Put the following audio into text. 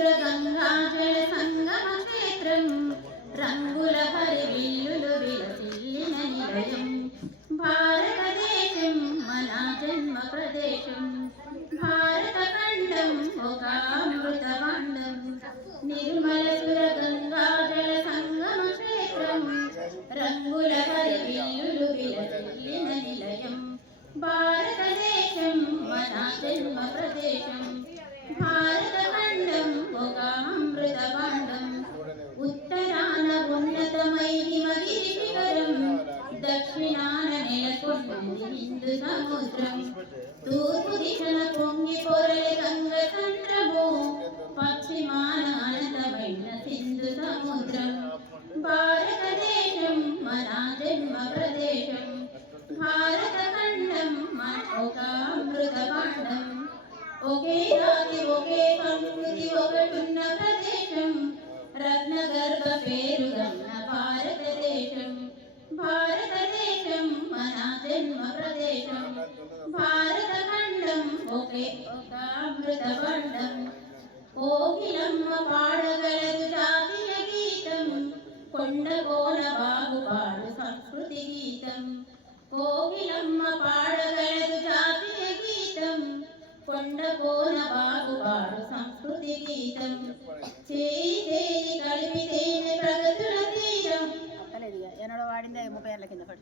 నిర్మలసుర గంగాజల సంగమ క్షేత్రం రంగుల హరివిల్లులు విలసిల్లిన నిలయం భారతదేశం మన జన్మ ప్రదేశం భారత ఖండం ఒక అమృత భాండం నిర్మలసుర గంగాజల సంగమ క్షేత్రం రంగుల హరివిల్లులు విలసిల్లిన నిలయం భారతదేశం మన జన్మ ప్రదేశం భారత ఖండం ఒక అమృత భాండం ఉత్తరాన ఉన్నతమై హిమగిరి శిఖరం దక్షిణాన నెలకొన్నది హిందూ సముద్రం తూర్పు దిశన పొంగి పొరలి గంగ చంద్రము పశ్చిమాన అనంతమైన సింధు సముద్రం భారతదేశం మన జన్మ ప్రదేశం భారత ఖండం ఒక అమృత భాండం ఒకే జాతి ఒకే సంస్కృతి ఒకటున్న ప్రదేశం రత్నగర్భ పేరుగన్న భారతదేశం భారతదేశం మన జన్మ ప్రదేశం భారత ఖండం ఒక అమృత భాండం కోకిలమ్మ పాడగలదు జాతీయ గీతం కొండకోన బాగుపాడు సంస్కృతి గీతం కోకిలమ్మ పాడగలదు జాతీయ గీతం కొండకోన బాగుపాడు సంస్కృతి గీతం చేయి చేయి కలిపితేనే ప్రగతుల తీరం. ఎన్నడో వాడిందే 30 ఏళ్ళ కింద